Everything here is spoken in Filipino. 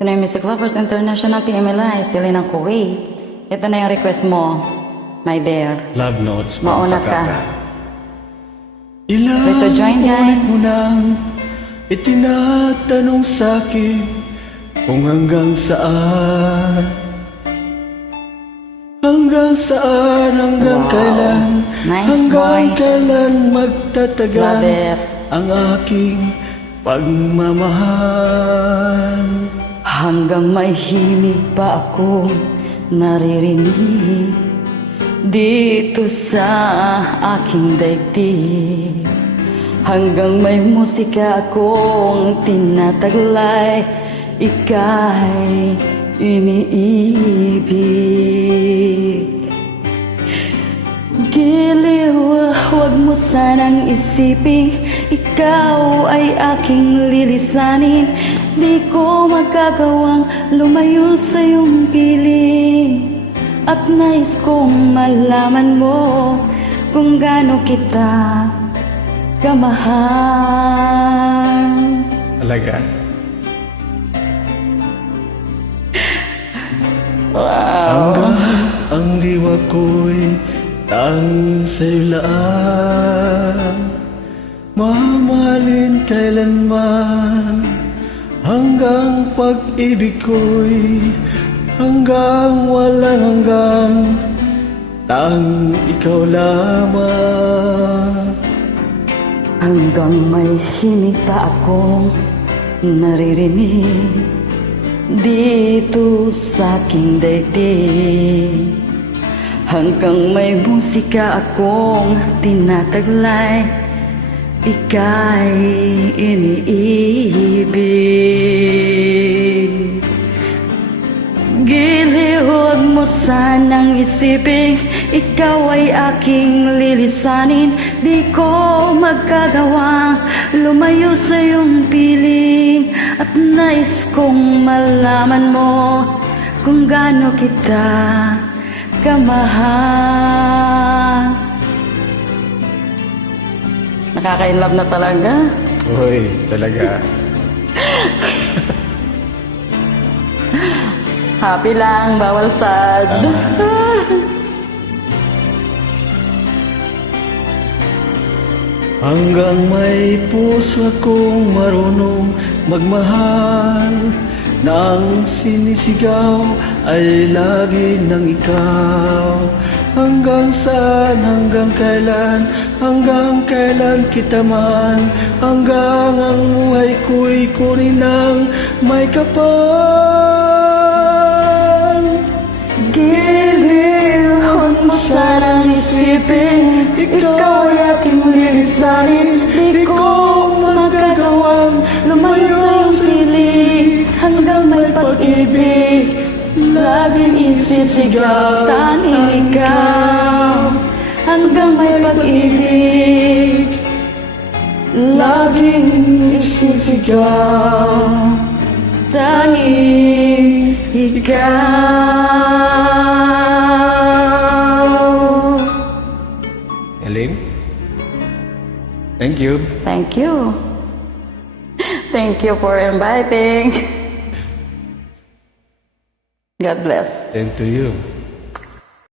Pinoy Music Lovers International PMLI, sila ng Kuwait. Ito na yung request mo, my dear. Love notes. Mauna ka. Ilang Rito, join, guys. ulit mo nang itinatanong sa'kin kung hanggang saan. Hanggang saan, hanggang Wow. kailan, Nice hanggang voice. kailan magtatagal Love it. ang aking pagmamahal. Hanggang may himig pa akong naririnig dito sa aking daigdig. Hanggang may musika akong tinataglay, ika'y iniibig. Giliw, huwag mo sanang isipin, ikaw ay aking lilisanin. Di ko magagawang lumayo sa iyong piling. At nais kong malaman mo kung gaano kita kamahal. Talaga? Wow! Hanggang ang diwa ko'y tanging sa'yo lang, mamahalin kailanman. Hanggang pag-ibig ko'y hanggang walang hanggang, tanging ikaw lamang. Hanggang may himig pa akong naririnig dito sa aking daigdig. Hanggang may musika akong tinataglay, ika'y iniibig. Giliw, huwag mo sanang isipin, ikaw ay aking lilisanin. Di ko magagawa lumayo sa iyong piling. At nais kong malaman mo kung gaano kita kamahal. Nakaka-inlove na talaga. Uy, talaga. Happy lang, bawal sad. Hanggang may puso akong marunong magmahal, na ang sinisigaw ay lagi ng ikaw. Hanggang saan, hanggang kailan kita man, hanggang ang buhay ko'y kunin ng may kapal. Giliw, huwag mo sanang isipin, ikaw ay aking lilisanin. Di ko magagawang lumayo sa iyong piling. Hanggang may pag-ibig, laging isisigaw, tanging ikaw. Hanggang may pag-ibig, laging isisigaw, tanging ikaw. Galing? Thank you. Thank you. Thank you for inviting. God bless. And to you.